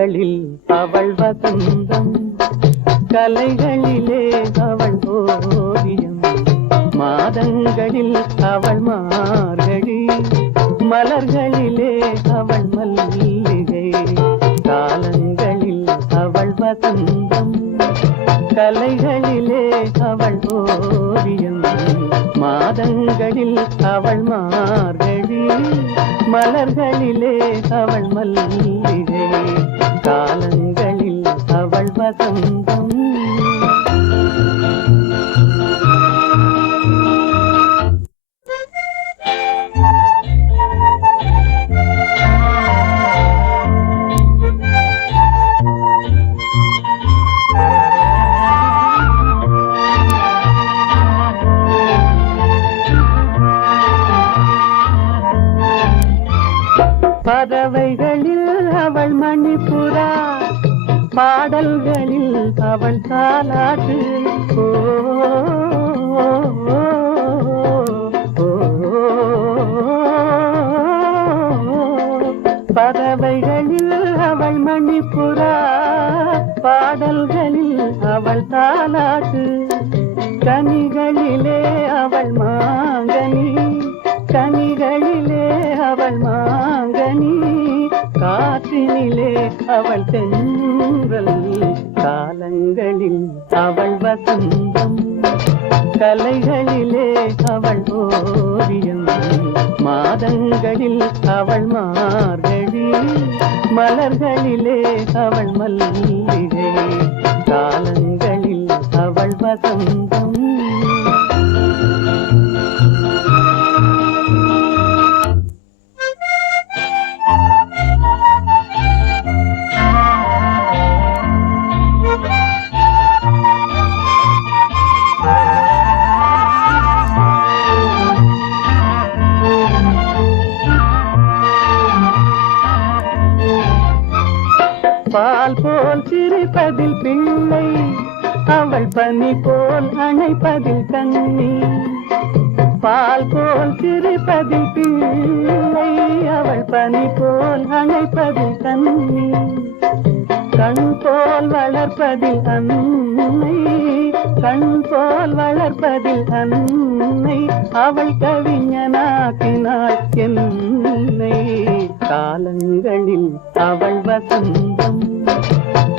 மாதங்களில் அவள் வசந்தம், கலைகளிலே அவள் ஓவியம். மாதங்களில் அவள் மார்கழி, மலர்களிலே அவள் மல்லிகை. காலங்களில் அவள் வசந்தம், கலைகளிலே அவள் ஓவியம். மாதங்களில் அவள் மார்கழி, மலர்களிலே அவள் மல்லிகை. காலங்களில் அவள் வசந்தம். பறவைகளில் அவள் மணிப்புறா, பாடல்களில் அவள் தாலாட்டு. பறவைகளில் அவள் மணிப்புறா, பாடல்களில் அவள் தாலாட்டு. கனிகளிலே அவள் மாங்கனி, கனிகளிலே அவள் மாங்கனி. காற்றினிலே அவள் தென்றல். காலங்களில் அவள் வசந்தம், கலைகளிலே அவள் ஓவியம். மாதங்களில் அவள் மார்கழி, மலர்களிலே அவள் மல்லிகை. காலங்களில் அவள் வசந்தம். பால் போல் சிரிப்பதில் பிள்ளை, அவள் பனி போல் அணைப்பதில் கண்ணி. பால் போல் சிரிப்பதில் பிள்ளை, அவள் பனி போல் அணைப்பதில் கண்ணி. கண் போல் வளர்ப்பதில் அன்னை, கண் போல் வளர்ப்பதில் அன்னை. அவள் கவிஞனாக்கினாள் என்னை. காலங்களில் அவள் வசந்தம்,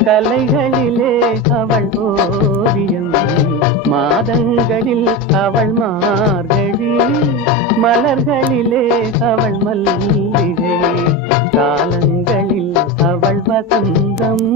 கலைகளிலே அவள் ஓவியம். மாதங்களில் அவள் மார்கழி, மலர்களிலே அவள் மல்லிகை. காலங்களில் அவள் வசந்தம்.